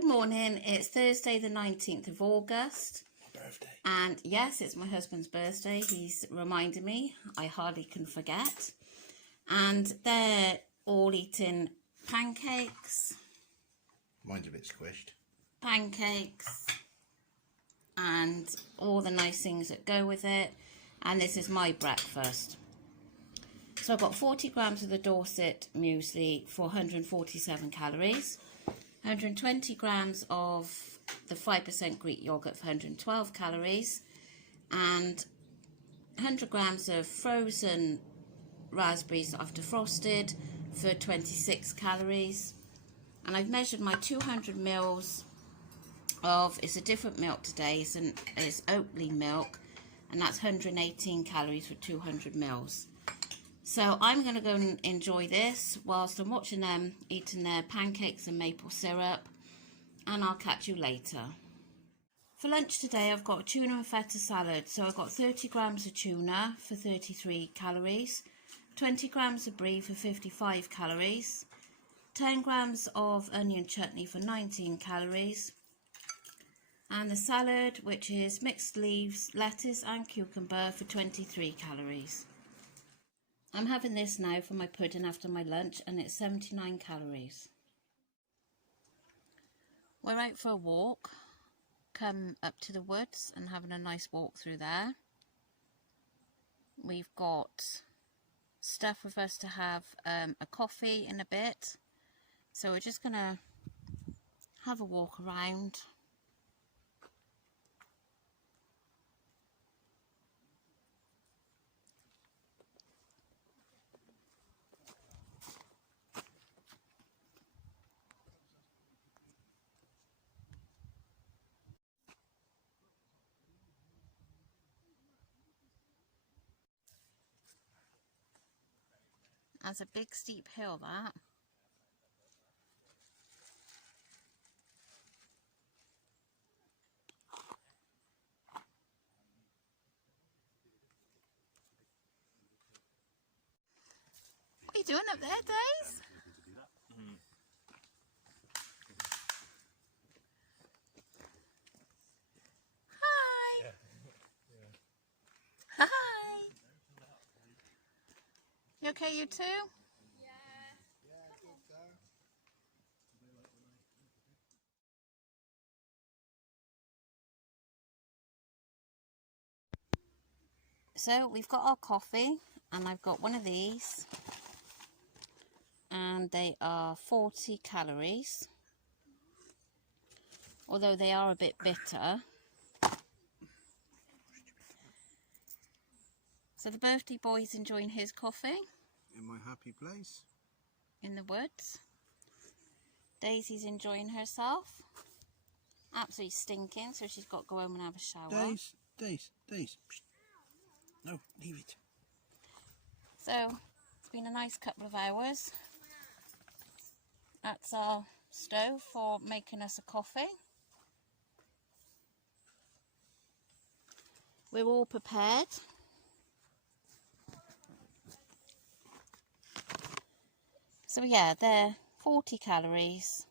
Good morning, it's Thursday the 19th of August. My birthday. And yes, it's my husband's birthday. He's reminded me, I hardly can forget. And they're all eating pancakes. Mine's a bit squished. Pancakes. And all the nice things that go with it. And this is my breakfast. So I've got 40 grams of the Dorset muesli for 147 calories. 120 grams of the 5% Greek yogurt for 112 calories, and 100 grams of frozen raspberries after frosted for 26 calories. And I've measured my 200 mils of, it's a different milk today, it's Oatly milk, and that's 118 calories for 200 mils. So I'm going to go and enjoy this whilst I'm watching them eating their pancakes and maple syrup, and I'll catch you later. For lunch today I've got a tuna and feta salad. So I've got 30 grams of tuna for 33 calories, 20 grams of brie for 55 calories, 10 grams of onion chutney for 19 calories, and the salad, which is mixed leaves, lettuce and cucumber, for 23 calories. I'm having this now for my pudding after my lunch, and it's 79 calories. We're out for a walk, come up to the woods and having a nice walk through there. We've got stuff with us to have a coffee in a bit, so we're just going to have a walk around. That's a big steep hill, that. What are you doing up there, Daze? Hi. Hi. You okay, you too? So we've got our coffee, and I've got one of these, and they are 40 calories, although they are a bit bitter. So the birthday boy's enjoying his coffee. In my happy place. In the woods. Daisy's enjoying herself. Absolutely stinking, so she's got to go home and have a shower. Daze. No, leave it. So it's been a nice couple of hours. That's our stove for making us a coffee. We're all prepared. So yeah, they're 40 calories.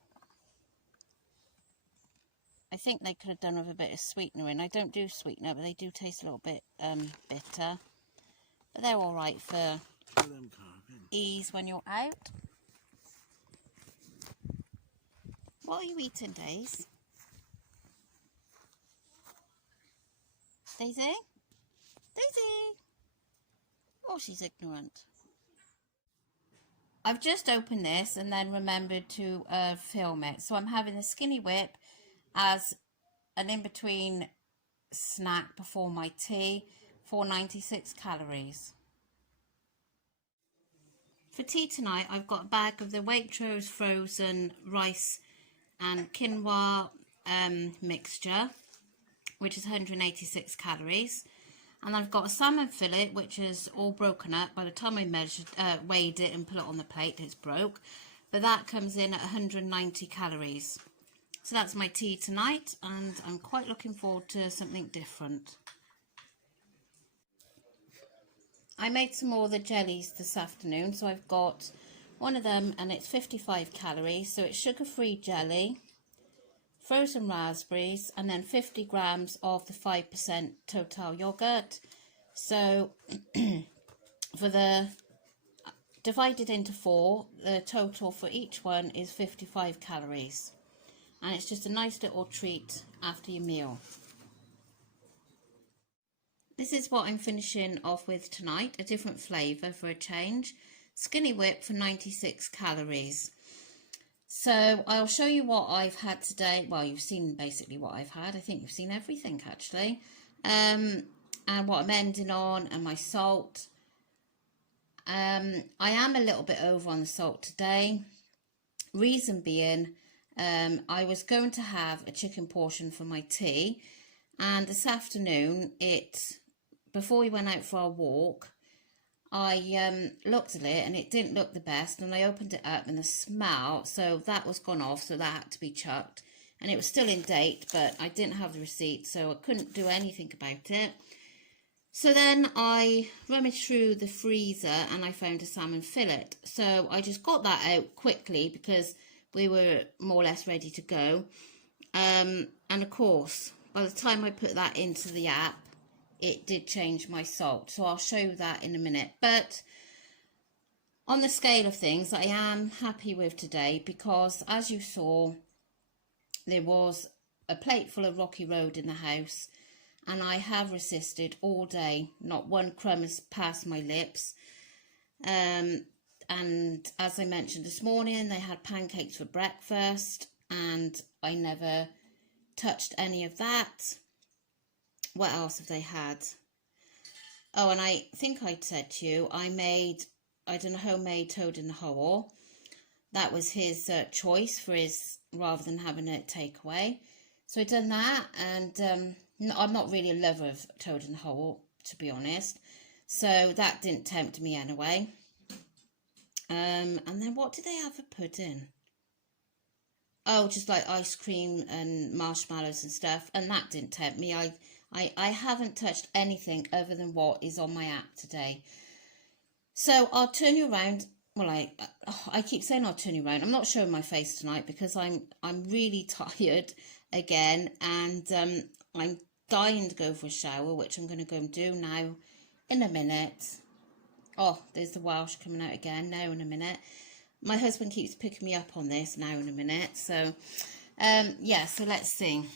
I think they could have done with a bit of sweetener in. I don't do sweetener, but they do taste a little bit bitter. But they're all right for ease when you're out. What are you eating, Daze? Daisy? Daisy! Oh, she's ignorant. I've just opened this and then remembered to film it. So I'm having the Skinny Whip as an in-between snack before my tea, 496 calories. For tea tonight, I've got a bag of the Waitrose frozen rice and quinoa mixture, which is 186 calories. And I've got a salmon fillet, which is all broken up. By the time I weighed it and put it on the plate, it's broke. But that comes in at 190 calories. So that's my tea tonight, and I'm quite looking forward to something different. I made some more of the jellies this afternoon, so I've got one of them, and it's 55 calories. So it's sugar-free jelly, frozen raspberries, and then 50 grams of the 5% Total yogurt. So for the divided into 4, the total for each one is 55 calories. And it's just a nice little treat after your meal. This is what I'm finishing off with tonight, a different flavour for a change. Skinny Whip for 96 calories. So I'll show you what I've had today. Well, you've seen basically what I've had. I think you've seen everything actually. And what I'm ending on, and my salt. I am a little bit over on the salt today. Reason being, I was going to have a chicken portion for my tea, and this afternoon, before we went out for our walk, I looked at it and it didn't look the best, and I opened it up and the smell, so that was gone off, so that had to be chucked, and it was still in date, but I didn't have the receipt, so I couldn't do anything about it. So then I rummaged through the freezer and I found a salmon fillet, so I just got that out quickly because we were more or less ready to go. And of course, by the time I put that into the app, it did change my salt. So I'll show you that in a minute. But on the scale of things, I am happy with today because, as you saw, there was a plate full of Rocky Road in the house, and I have resisted all day. Not one crumb has passed my lips. And as I mentioned this morning, they had pancakes for breakfast, and I never touched any of that. What else have they had? Oh, and I think I said to you, I done a homemade toad in the hole. That was his choice for his, rather than having a takeaway. So I done that, and I'm not really a lover of toad in the hole, to be honest. So that didn't tempt me anyway. And then what did they have for pudding? Oh, just like ice cream and marshmallows and stuff, and that didn't tempt me. I haven't touched anything other than what is on my app today. So I'll turn you around. Well, I keep saying I'll turn you around. I'm not showing my face tonight because I'm really tired again, and I'm dying to go for a shower, which I'm going to go and do now in a minute. Oh, there's the Welsh coming out again. Now in a minute. My husband keeps picking me up on this, now in a minute. So, yeah, so let's see.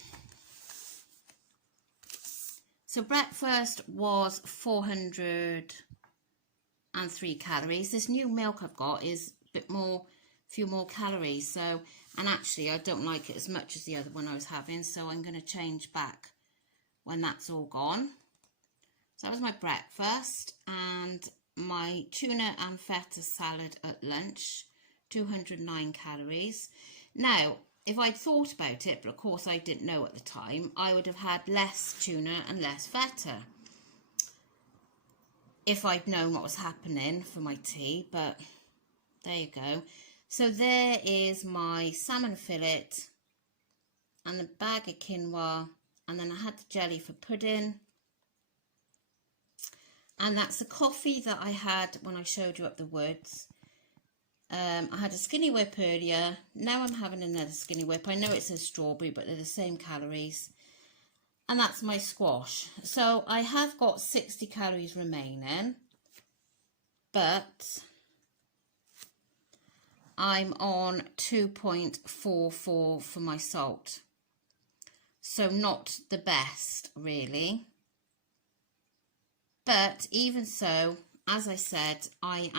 So breakfast was 403 calories. This new milk I've got is a bit more, few more calories. So, and actually I don't like it as much as the other one I was having. So I'm going to change back when that's all gone. So that was my breakfast, and my tuna and feta salad at lunch, 209 calories. Now, if I'd thought about it, but of course I didn't know at the time, I would have had less tuna and less feta if I'd known what was happening for my tea, but there you go. So there is my salmon fillet and a bag of quinoa, and then I had the jelly for pudding. And that's the coffee that I had when I showed you up the woods. I had a Skinny Whip earlier. Now I'm having another Skinny Whip. I know it says strawberry, but they're the same calories. And that's my squash. So I have got 60 calories remaining. But I'm on 2.44 for my salt. So not the best, really. But even so, as I said, I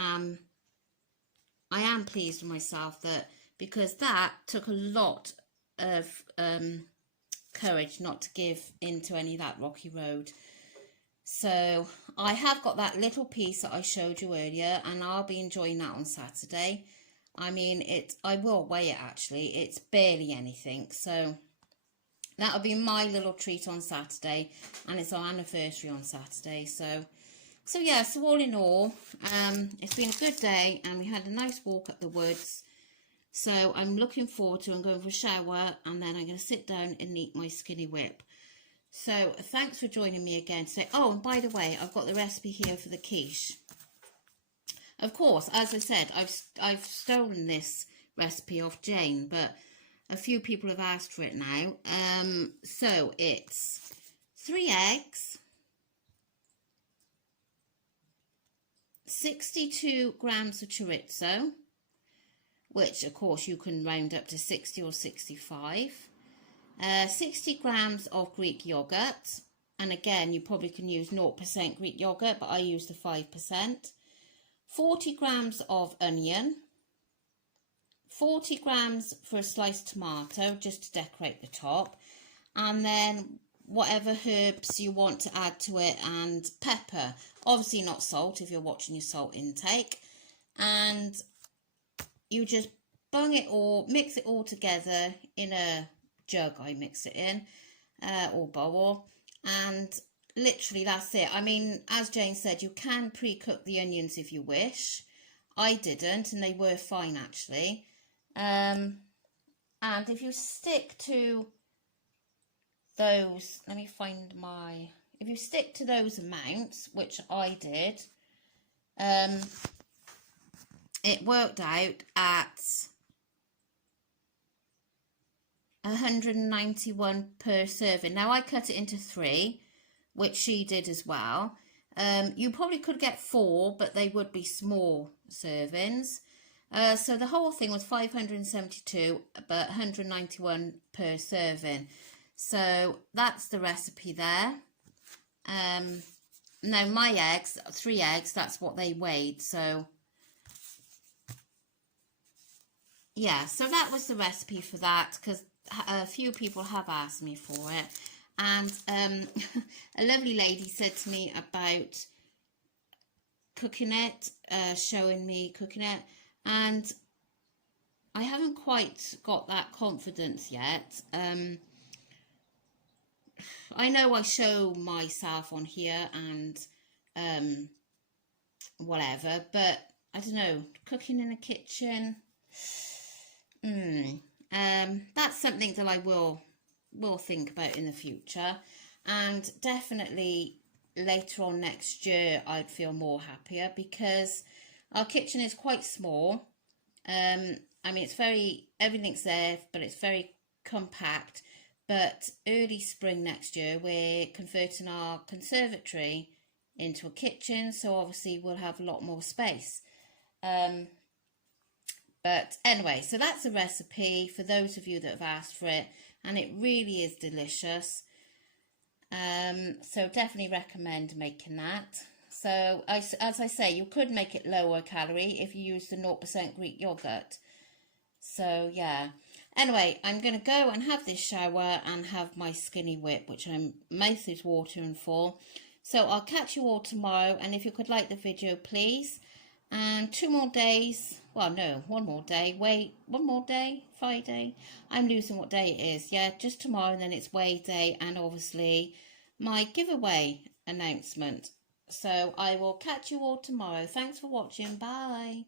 am pleased with myself, that because that took a lot of courage not to give into any of that Rocky Road. So I have got that little piece that I showed you earlier, and I'll be enjoying that on Saturday. I mean, I will weigh it actually. It's barely anything. So that'll be my little treat on Saturday, and it's our anniversary on Saturday. So yeah, so all in all, it's been a good day, and we had a nice walk up the woods. So I'm looking forward to, I'm going for a shower, and then I'm going to sit down and eat my Skinny Whip. So thanks for joining me again today. Oh, and by the way, I've got the recipe here for the quiche. Of course, as I said, I've stolen this recipe off Jane, but a few people have asked for it now. So it's 3 eggs, 62 grams of chorizo, which of course you can round up to 60 or 65, 60 grams of Greek yogurt, and again you probably can use 0% Greek yogurt, but I use the 5%, 40 grams of onion, 40 grams for a sliced tomato just to decorate the top, and then whatever herbs you want to add to it, and pepper, obviously not salt if you're watching your salt intake, and you just bung it all, mix it all together in a jug. I mix it in, or bowl, and literally that's it. I mean, as Jane said, you can pre-cook the onions if you wish. I didn't, and they were fine actually. And if you stick to those, let me find my, if you stick to those amounts, which I did, it worked out at 191 per serving. Now I cut it into 3, which she did as well. You probably could get 4, but they would be small servings. So the whole thing was 572, but 191 per serving. So that's the recipe there. Now my eggs, 3 eggs, that's what they weighed. So yeah, so that was the recipe for that, because a few people have asked me for it. And a lovely lady said to me about cooking it, showing me cooking it, and I haven't quite got that confidence yet. I know I show myself on here and whatever, but I don't know, cooking in a kitchen, that's something that I will think about in the future, and definitely later on next year I'd feel more happier, because our kitchen is quite small. I mean, it's everything's there, but it's very compact. But early spring next year, we're converting our conservatory into a kitchen, so obviously we'll have a lot more space. But anyway, so that's a recipe for those of you that have asked for it, and it really is delicious. So definitely recommend making that. So as I say, you could make it lower calorie if you use the 0% Greek yogurt. So yeah. Anyway, I'm going to go and have this shower and have my skinny whip, which my mouth is watering for. So I'll catch you all tomorrow, and if you could like the video, please. And 2 more days, well no, 1 more day, wait, 1 more day, Friday, I'm losing what day it is, yeah, just tomorrow, and then it's weigh day, and obviously my giveaway announcement. So I will catch you all tomorrow. Thanks for watching, bye.